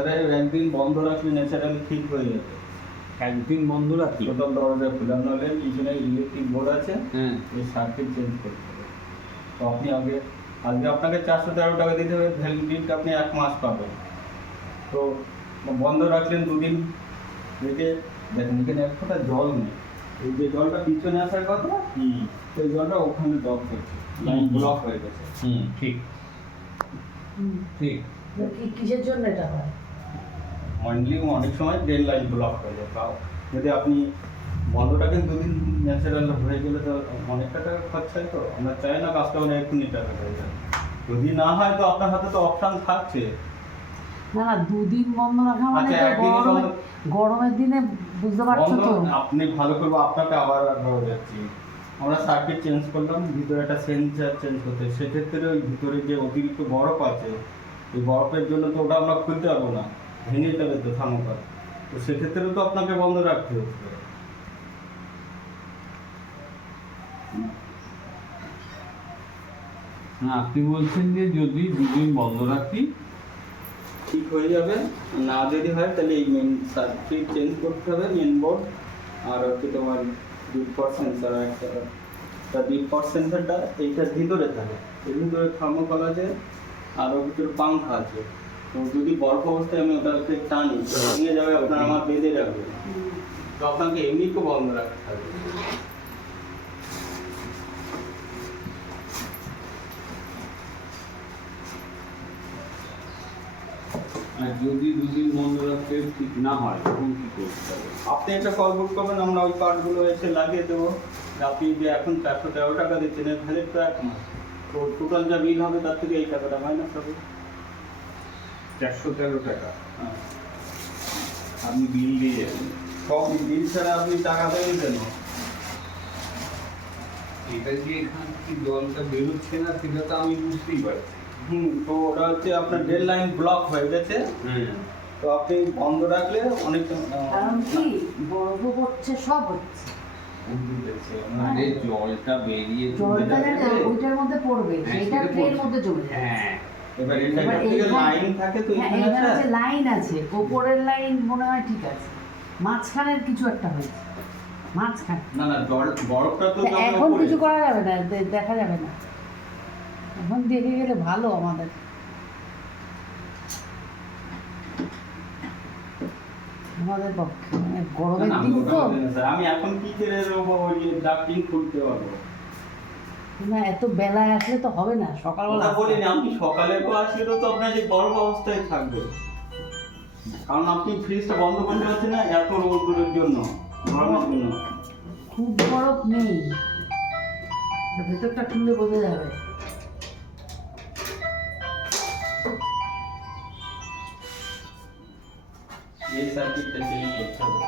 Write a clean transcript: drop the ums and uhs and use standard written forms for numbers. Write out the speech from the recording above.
আরে একদিন বন্ধ রাখলে ন্যাচারালি ঠিক হয়ে যাবে। একদিন বন্ধ রাখি? টোটাল দরজা খোলা নলে পিছনে ইলেকট্রিক বোর্ড আছে, হ্যাঁ। এই সার্কিট চেঞ্জ করতে হবে। তো আপনি আজকে আপনাকে 413 টাকা দিতে হবে, ভ্যালিডিটি আপনি 1 মাস পাবেন। তো বন্ধ রাখলেন 2 দিন রেখে দেখেন এখানে এক ফোঁটা জল নেই। এই যে জলটা পিছনে আসার কথা, সেই জলটা ওখানে ড্রপ করছে, লাইন ব্লক হয়ে গেছে। ঠিক ঠিক। কিসের জন্য এটা হয়? মেনলি অনেক সময় ড্রেন লাইন ব্লক হয়ে যায়। তাও যদি আপনি বন্ধ রাখেন 2 দিন, ন্যাচারাল হয়ে গেলে তো অনেকটা টাকা খরচ হয়। তো আমরা চাই না কাস্টমার এক্ষুনি টাকা হয়ে যায়। যদি না হয় তো আপনার হাতে তো অপশান থাকছে। না না, 2 দিন বন্ধ রাখা মানে আচ্ছা, তো একদিনই গরমের দিনে বুঝতে পারছো বন্ধ তো। আপনি ভালো করবো, আপনাকে আবার হয়ে যাচ্ছি। আমরা সার্কিট চেঞ্জ করলাম, ভিতরে একটা সেন্সার চেঞ্জ করতে, সেক্ষেত্রে ওই ভিতরে যে অতিরিক্ত বরফ আছে, এই বরফের জন্য তো ওটা আমরা খুলতে পারবো না, ভেঙে যাবে তো থার্মোকল। তো সেক্ষেত্রে তো আপনাকে বন্ধ রাখতে হচ্ছে। না, আপনি বলছেন যে যদি 2 দিন বন্ধ রাখি ঠিক হয়ে যাবে। না যদি হয় তাহলে এই মেন সার্কিট চেঞ্জ করতে হবে, মেন বোর্ড। আর হচ্ছে তোমার ডিপ সেন্সার একটা ডিপ সেন্সারটা এইটার ভিতরে থাকে, এর ভিতরে থার্মোকল আছে আর ওর ভিতরে পাংখা আছে। তো যদি বরফ অবস্থায় আমি ওটাকে টানি ভেঙে যাবে, আপনার আমার বেঁধে রাখবে। তো আপনাকে এমনি তো বন্ধ রাখতে হবে। আর যদি 2 দিন বন্ধ রাখতে ঠিক না হয় তখন কি করতে হবে? আপনি একটা কল বুক করবেন, আমরা ওই কার্ডগুলো এসে লাগিয়ে দেবো। আপনি যে এখন 413 টাকা দিচ্ছেন, এর ভ্যালিড তো 1 মাস। তো টোটাল যা বিল হবে তার থেকে এই টাকাটা মাইনাস হবে। 413 টাকা হ্যাঁ, আপনি বিল দিয়ে যাবেন। সব বিল ছাড়া আপনি টাকা দেবেন কেন? এটা যে এখান থেকে জলটা বেরোচ্ছে না সেটা তো আমি বুঝতেই পারছি। তো ওটা হচ্ছে আপনার ডেড লাইন ব্লক হয়ে গেছে। তো আপনি বন্ধ রাখলে অনেক কারণ কি বরফ পড়ছে, সব হচ্ছে, মানে জলটা বেরিয়ে জলটা জানে ওইটার মধ্যে পড়বে, সেটা ট্রেনের মধ্যে চলে যাবে। হ্যাঁ, এবার এটা থেকে লাইন থাকে, তো হ্যাঁ, এখানে এখানে আছে। যে লাইন আছে, ওপরের লাইন মনে হয় ঠিক আছে, মাঝখানের কিছু একটা হয়েছে, মাঝখানে। না না, বরফটা তো তা জমে এখন উপরে। কিছু করা যাবে না, দেখা যাবে না, এখন দেখে গেলে ভালো আমাদের। আমাদের পক্ষে মানে না, গরমের না, দিন তো, ওটা বলতে না, স্যার। আমি এখন কি করে রোবো ওই ডাক্টিং খুলতে পারবো? না এত বেলায় আসলে তো হবে না, সকালবেলা ওটা বলিনি, আপনি সকালে তো আসলে তো আপনার যে গরম অবস্থায় থাকবে। কারণ আপনি ফ্রিজটা বন্ধ করতে পারছেন না এত রোদের জন্য, গরমের জন্য। খুব বরফ নেই, ভেতরটা খুললে বোঝা যাবে। এই সার্কিটটা চেঞ্জ করতে হবে।